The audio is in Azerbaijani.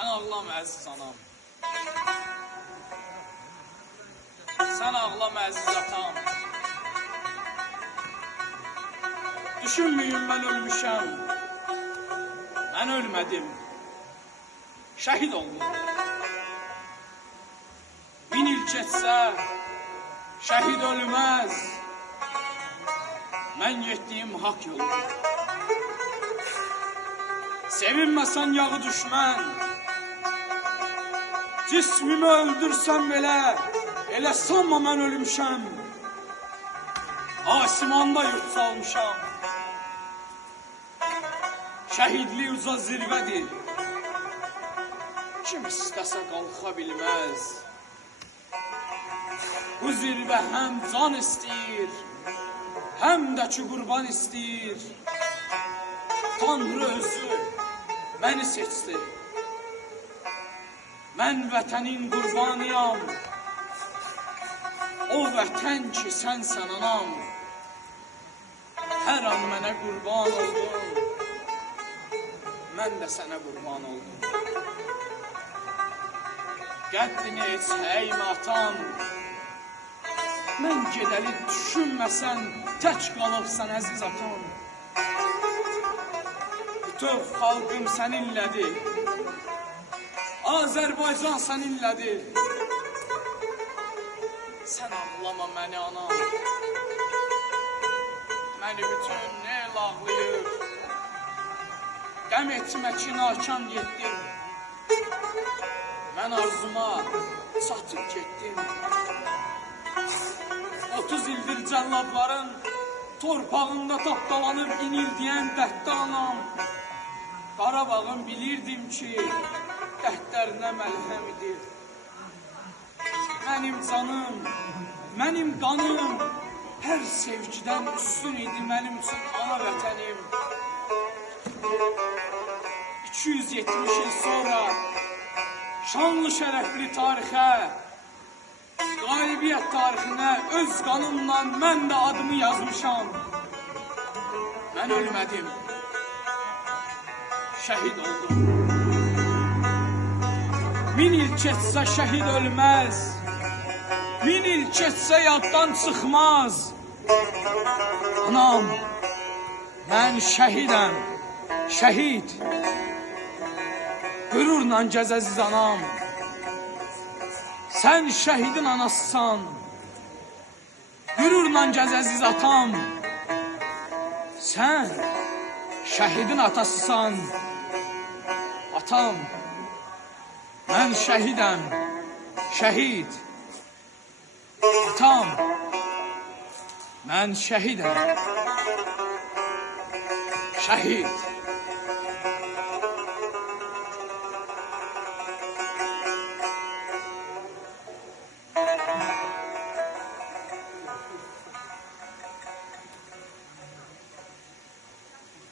Sən ağlama əziz anam. Sən ağlama əziz atam. Düşünməyin mən ölmüşəm. Mən ölmədim. Şəhid oldum. 1000 il keçsə şəhid ölməz. Mən getdiyim haqq yolda. Sevinməsən yağı düşmən. Cismimi öldürsən belə, elə sanma mən ölmüşəm. Asimanda yurt salmışam. Şəhidlik uca zirvədir. Kim istəsə qalxa bilməz. Bu zirvə həm can istəyir, həm də ki qurban istəyir. Tanrı özü məni seçdi. Mən vətənin qurbanıyam. O vətən ki sənsən anam. Hər an mənə qurban oldun. Mən də sənə qurban oldum. Qəddini heç əymə atam. Mən gedəli düşünməsən, tək qalıbsan əziz atam. Bütöv xalqım səninlədir. Azərbaycan səninlədir. Sən ağlama məni anam. Məni bütün el ağlayır. Qəm etmək ki nakan yetdim. Mən arzuma çatıb getdim. 30 ildir cəlladların torpağında tapdalanıb inildiyən dəhddə anam. Qarabağın bilirdim ki dəhdlərinə məlhəm idi. Mənim canım, mənim qanım hər sevgidən üstün idi mənim üçün ana vətənim. 270 il sonra şanlı şərəfli tarixə, qalibiyyət tarixinə öz qanımla mən də adımı yazmışam. Mən ölmədim, şəhid oldum. 1000 il keçsə şəhid ölməz. 1000 il keçsə yaddan çıxmaz. Anam, mən şəhidəm, şəhid. Qürurla gəz əziz anam. Sən şəhidin anasısan. Qürurla gəz əziz atam. Sən şəhidin atasısan. Atam, mən şəhidəm, şəhid. Atam, mən şəhidəm, şəhid.